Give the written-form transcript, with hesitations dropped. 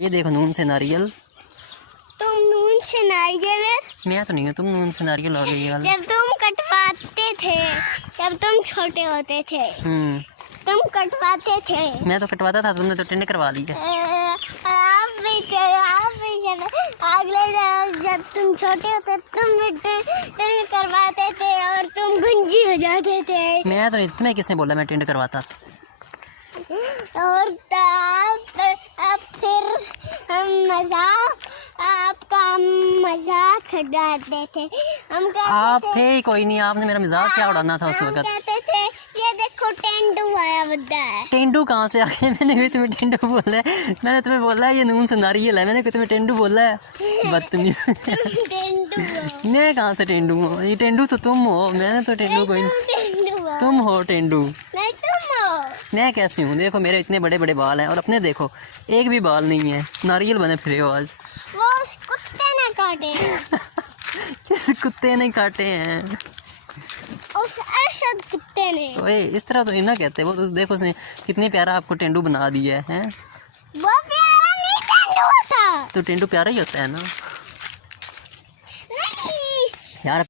ये देखो नून से नारियल। तुम नून से नारियल? मैं तो नहीं हूँ, तुम नून से नारियल हो गई। जब तुम कटवाते थे, जब तुम छोटे होते थे, तुम कटवाते थे। मैं तो कटवाता था, तुमने तो टेंड करवा ली है। आप भी चलो। अगले जब तुम छोटे होते तुम भी टेंड करवाते थे और तुम गुंजी हो जाते थे। मैं तो नहीं, तुम्हें किसने बोला मैं टेंड करवाता? और अब फिर हम आपका मजाक उड़ाते थे। हम आप कहते थे ही कोई नहीं, आपने मेरा मजाक क्या उड़ाना था उस हम वक्त? कहते थे ये देखो टेंडू आया बद्दा है। टेंडू कहाँ से आ गया? मैंने भी तुम्हें टेंडू बोला है, मैंने तुम्हें बोला है ये नून से नारियल है, मैंने तुम्हें टेंडू बोला है? बदतमीज। टेंडू हो। मैं कहाँ से टेंडू हूँ? ये टेंडू तो तुम हो, मैंने तो टेंडू कोई नहीं। टेंडू हो। तुम हो टेंडू। नहीं तुम हो। मैं कैसी हूँ? देखो मेरे इतने बड़े बड़े बाल हैं और अपने देखो एक भी बाल नहीं है, नारियल बने फिरे हो आज। वो उस कुत्ते ने काटे। किस कुत्ते ने काटे हैं? उस अरशद कुत्ते ने। ओए इस तरह तो नहीं ना कहते, वो तो देखो उसने कितनी प्यारा आपको टेंडू बना दिया है। वो प्यारा नहीं टेंडू था। तो टेंडू प्यारा ही होता है ना।